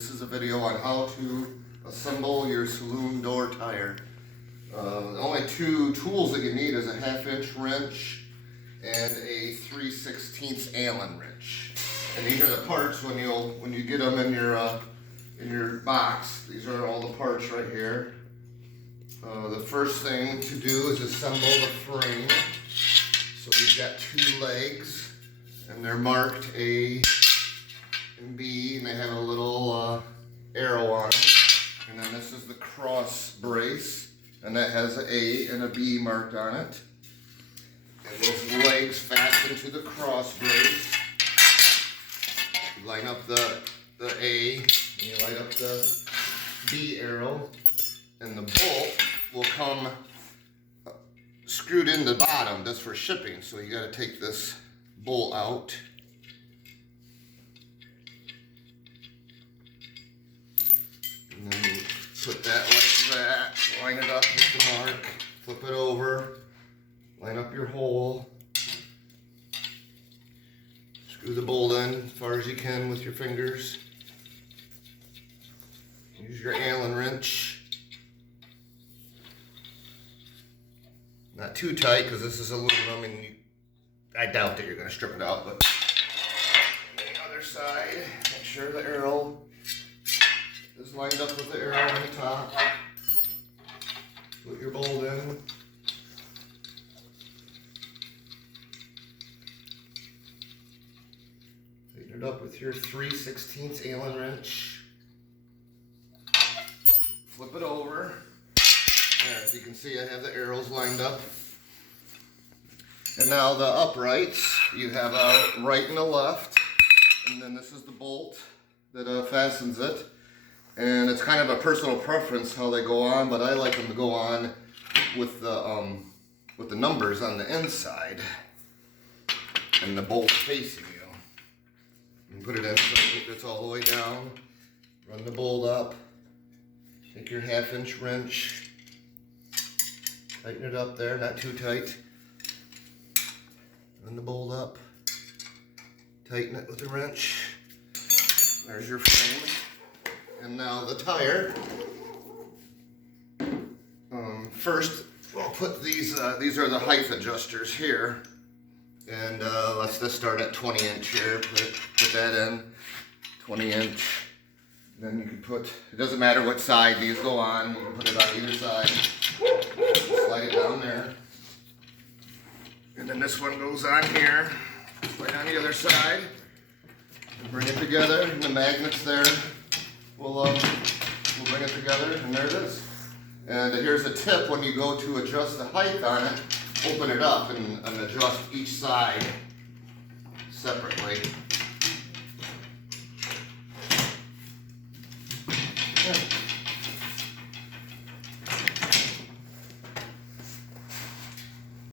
This is a video on how to assemble your saloon door tire. The only two tools that you need is a 1/2-inch wrench and a 3/16 Allen wrench. And these are the parts when you get them in your box. These are all the parts right here. The first thing to do is assemble the frame. So we've got two legs, and they're marked A and B, and they have a little arrow on them. And then this is the cross brace, and that has an A and a B marked on it. And those legs fasten to the cross brace. You line up the A, and you line up the B arrow, and the bolt will come screwed in the bottom. That's for shipping, so you got to take this bolt out. And then you put that like that, line it up with the mark, flip it over, line up your hole, screw the bolt in as far as you can with your fingers. Use your Allen wrench. Not too tight because this is aluminum, and I doubt that you're going to strip it out, but on the other side, make sure the arrow is lined up with the arrow on the top. Put your bolt in. Tighten it up with your 3/16 Allen wrench. Flip it over. There, as you can see, I have the arrows lined up. And now the uprights, you have a right and a left. And then this is the bolt that fastens it. And it's kind of a personal preference how they go on, but I like them to go on with the numbers on the inside and the bolt facing you. And put it in so it's all the way down. Run the bolt up. Take your 1/2-inch wrench. Tighten it up there, not too tight. Run the bolt up. Tighten it with the wrench. There's your frame. And now the tire. First, I'll put these are the height adjusters here. And let's just start at 20-inch here. Put that in, 20-inch. Then you can put, it doesn't matter what side these go on, you can put it on either side. Slide it down there. And then this one goes on here, right on the other side. And bring it together, and the magnets there will bring it together, and there it is. And here's a tip: when you go to adjust the height on it, open it up and adjust each side separately. Okay.